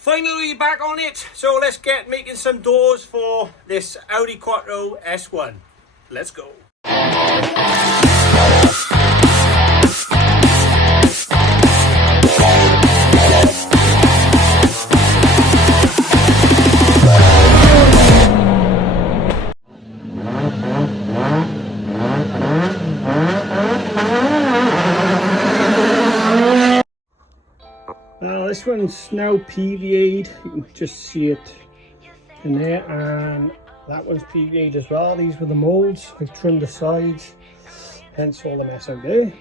Finally back on it, so let's get making some doors for this Audi Quattro S1. Let's go. This one's now PVA'd, you can just see it in there, and that one's PVA'd as well. These were the molds. I trimmed the sides, hence all the mess out there.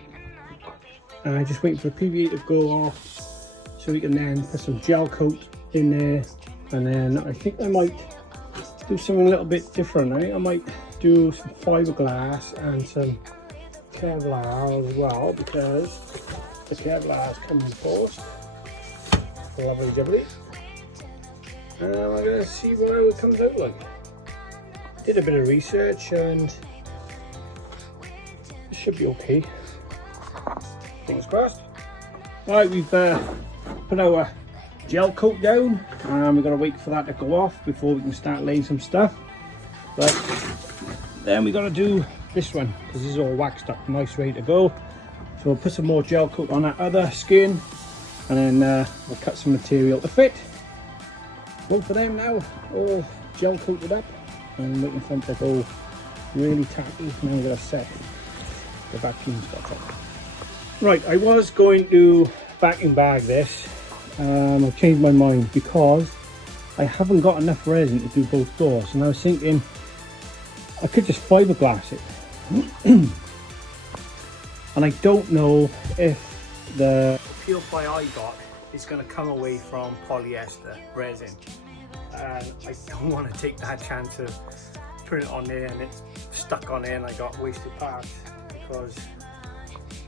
And I just waiting for the PVA to go off so we can then put some gel coat in there. And then I think I might do something a little bit different. I might do some fiberglass and some Kevlar as well, because the Kevlar's come in post. Lovely jubbly. And I'm going to see what it comes out like. Did a bit of research and it should be okay. Fingers crossed. Right, we've put our gel coat down and we're going to wait for that to go off before we can start laying some stuff. But then we got to do this one because this is all waxed up, nice, ready to go. So we'll put some more gel coat on that other skin. And then we'll cut some material to fit. Both of them now all gel coated up and looking for them to go really tacky. Now I'm going to set the vacuum spot up. Right, I was going to vacuum bag this. I've changed my mind because I haven't got enough resin to do both doors, and I was thinking I could just fiberglass it. And I don't know if the peel fly I got is going to come away from polyester resin, and I don't want to take that chance of putting it on there and it's stuck on there and I got wasted parts, because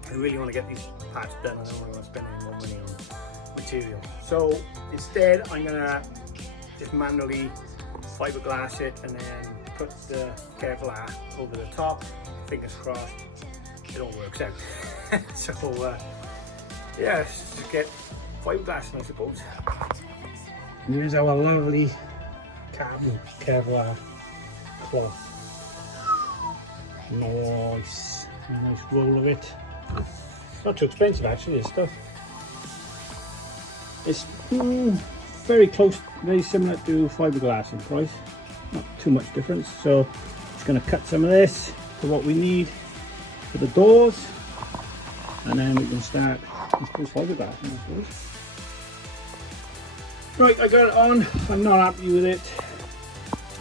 I really want to get these parts done. I don't want to spend any more money on material. So instead I'm going to just manually fiberglass it and then put the Kevlar over the top. Fingers crossed it all works out. So yeah, let's just get fiberglassing, I suppose. And here's our lovely carbon Kevlar cloth. Nice, nice roll of it. It's not too expensive actually, this stuff. It's very close, very similar to fiberglass in price. Not too much difference. So just going to cut some of this for what we need for the doors, and then we can start. I suppose fiberglassing, I suppose. Right, I got it on. I'm not happy with it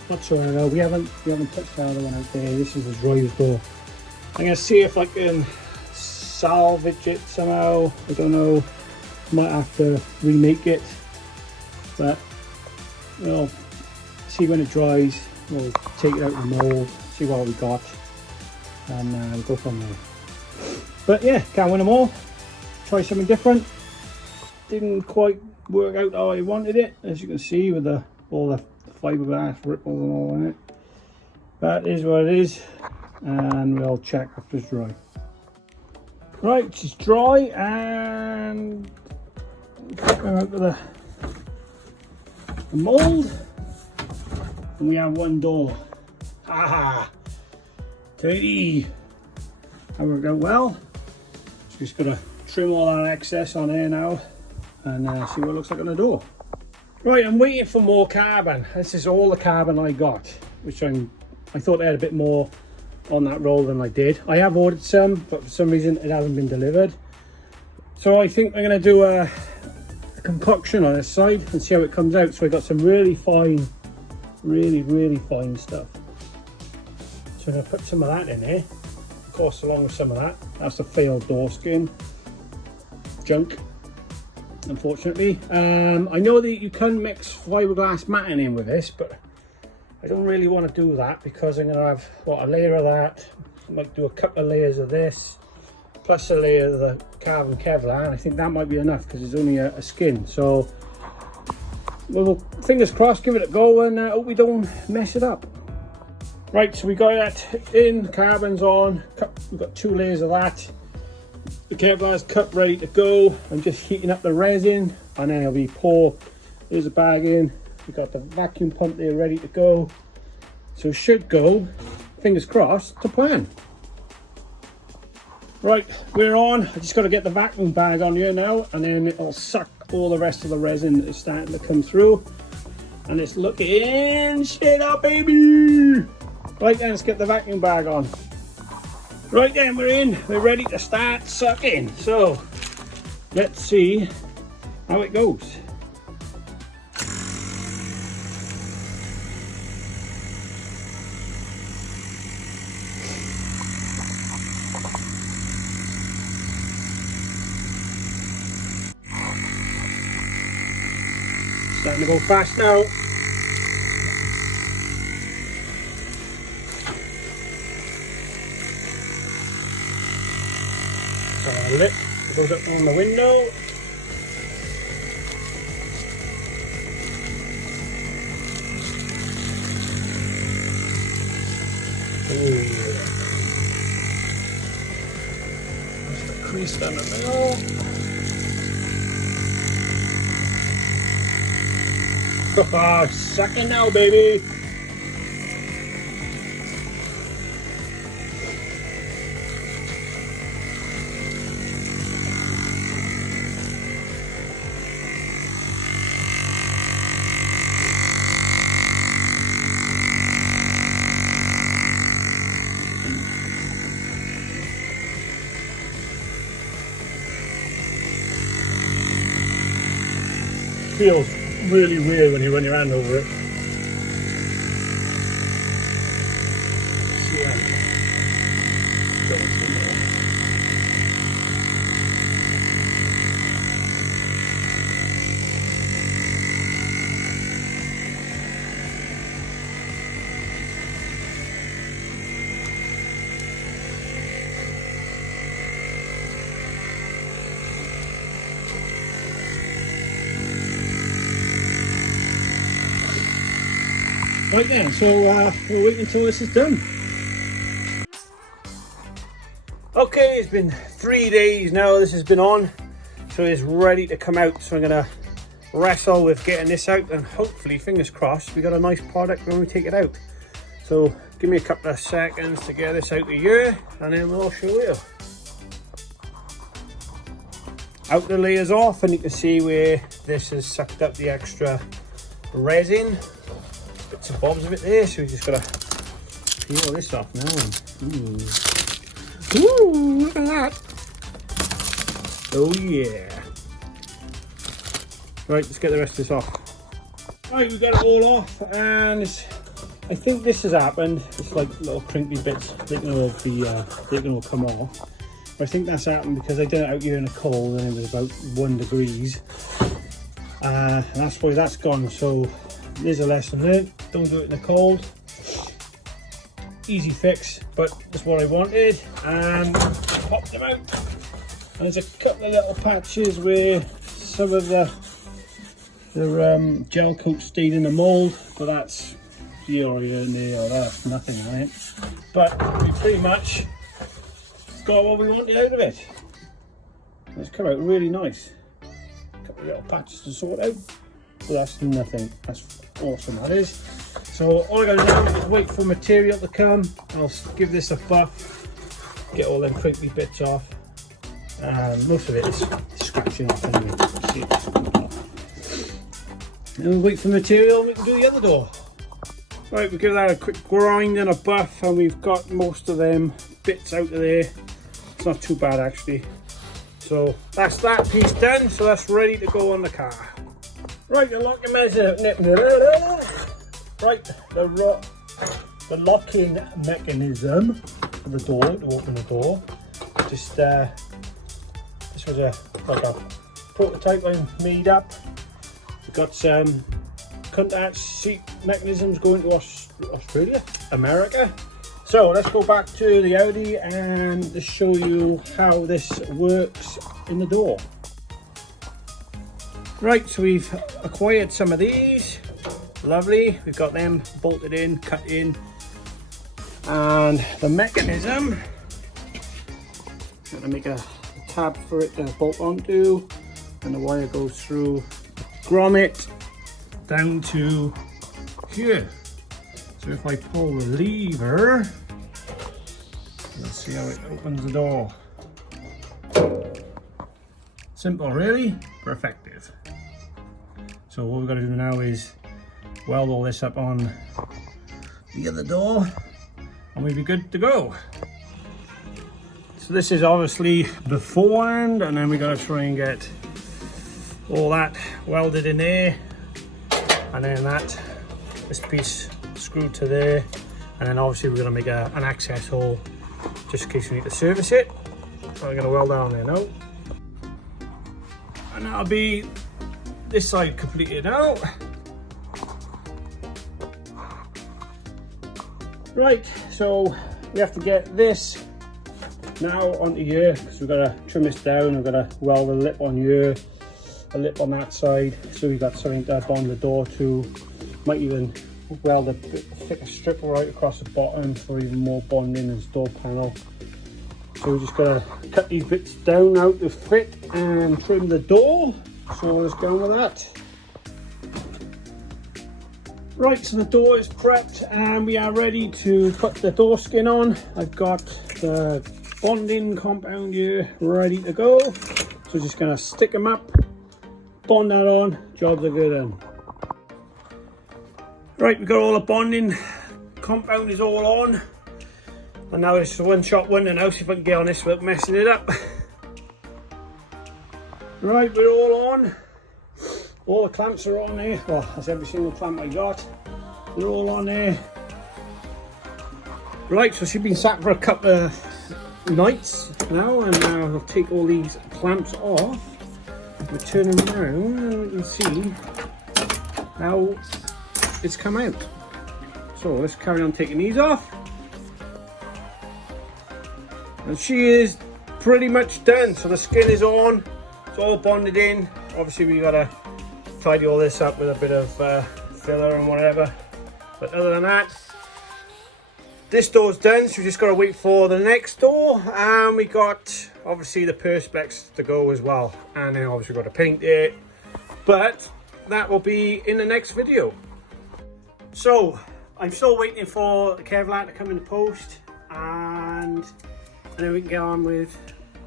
whatsoever. We haven't touched the other one out there. This is the drive door. I'm gonna see if I can salvage it somehow. I don't know. Might have to remake it, but we'll see when it dries. We'll take it out of the mold, see what we got, and go from there. But yeah, can't win them all. Try something different. Didn't quite work out how I wanted it, as you can see with all the fiberglass ripples and all in it. That is what it is, and we'll check after it's dry. Right, it's dry, and go out to the mold, and we have one door. Haha, tidy. That worked out well. Just gotta trim all that excess on here now and see what it looks like on the door. Right, I'm waiting for more carbon. This is all the carbon I got, which I thought they had a bit more on that roll than I did. I have ordered some, but for some reason it hasn't been delivered. So I think I'm going to do a concoction on this side and see how it comes out. So I got some really fine, really fine stuff. So I'm going to put some of that in there, of course, along with some of that. That's the failed door skin. Junk, unfortunately. I know that you can mix fiberglass matting in with this, but I don't really want to do that because I'm going to have a layer of that. I might do a couple of layers of this plus a layer of the carbon Kevlar, and I think that might be enough because it's only a skin. So we'll fingers crossed, give it a go, and hope we don't mess it up. Right, so we got that in, carbon's on, we've got 2 layers of that. The Kevlar's cut, ready to go. I'm just heating up the resin, and then I'll be pour There's a bag in. We've got the vacuum pump there ready to go. So it should go, fingers crossed, to plan. Right, we're on. I just got to get the vacuum bag on here now, and then it'll suck all the rest of the resin that is starting to come through. And it's looking shit up, baby. Right then, let's get the vacuum bag on. Right then, we're in. We're ready to start sucking. So, let's see how it goes. Starting to go fast now. So our lip goes up on the window. Ooh. That's the crease down the middle. Oh, sucking now, baby. Feels really weird when you run your hand over it. Right then, so we'll wait until this is done. Okay, it's been 3 days now this has been on, so it's ready to come out. So I'm gonna wrestle with getting this out, and hopefully, fingers crossed, we got a nice product when we take it out. So give me a couple of seconds to get this out of here, and then we'll show you. Out the layers off, and you can see where this has sucked up the extra resin. Bits and bobs of it there, so we just gotta peel this off now. Ooh, look at that. Oh yeah. Right, let's get the rest of this off. Right, we've got it all off, and I think this has happened. It's like little crinkly bits, they can all come off. I think that's happened because I did it out here in the cold, and it was about 1 degrees. And that's why that's gone. So there's a lesson learned. Don't do it in the cold. Easy fix, but that's what I wanted. And pop them out. And there's a couple of little patches where some of the gel coat stayed in the mold, but that's here or here and there, or that's nothing on it. But we pretty much got what we wanted out of it. It's come out really nice. A couple of little patches to sort out, but that's nothing. That's awesome, that is. So all I gotta do is wait for material to come. I'll give this a buff, get all them crinkly bits off. Most of it is scratching off anyway. See it. And we'll wait for material and we can do the other door. Right, we'll give that a quick grind and a buff, and we've got most of them bits out of there. It's not too bad actually. So that's that piece done, so that's ready to go on the car. Right, the locking right, the locking mechanism for the door, to open the door. Just this was like a prototype I made up. We've got some contact seat mechanisms going to Australia, America. So let's go back to the Audi and just show you how this works in the door. Right, so we've acquired some of these. Lovely, we've got them bolted in, cut in. And the mechanism, I'm gonna make a tab for it to bolt onto, and the wire goes through the grommet down to here. So if I pull the lever, let's see how it opens the door. Simple really, but effective. So what we've got to do now is weld all this up on the other door and we'll be good to go. So this is obviously beforehand, and then we got to try and get all that welded in there, and then this piece screwed to there, and then obviously we're going to make an access hole just in case we need to service it. So I'm going to weld that on there now, and that'll be this side completed out. Right, so we have to get this now onto here because we've got to trim this down. We've got to weld a lip on here, a lip on that side, so we've got something to bond the door to. Might even weld a bit thicker strip right across the bottom for even more bonding as door panel. So we're just going to cut these bits down out to fit and trim the door. So let's go with that. Right, so the door is prepped and we are ready to put the door skin on. I've got the bonding compound here ready to go. So just going to stick them up, bond that on, jobs are good then. Right, we've got all the bonding compound is all on. And now it's a one-shot wonder now, see if I can get on this without messing it up. Right, we're all on. All the clamps are on there. Well, that's every single clamp I got. They're all on there. Right, so she's been sat for a couple of nights now, and now I'll take all these clamps off. We turn them around and we can see how it's come out. So let's carry on taking these off. And she is pretty much done. So the skin is on, it's all bonded in. Obviously we gotta tidy all this up with a bit of filler and whatever, but other than that, this door's done. So we just gotta wait for the next door, and we got obviously the perspex to go as well, and then obviously we've got to paint it, but that will be in the next video. So I'm still waiting for the Kevlar to come in the post, and then we can get on with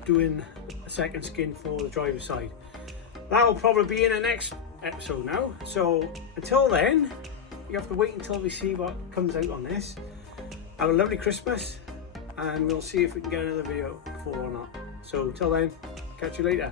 doing a second skin for the driver's side. That will probably be in the next episode now. So until then, you have to wait until we see what comes out on this. Have a lovely Christmas, and we'll see if we can get another video before or not. So until then, catch you later.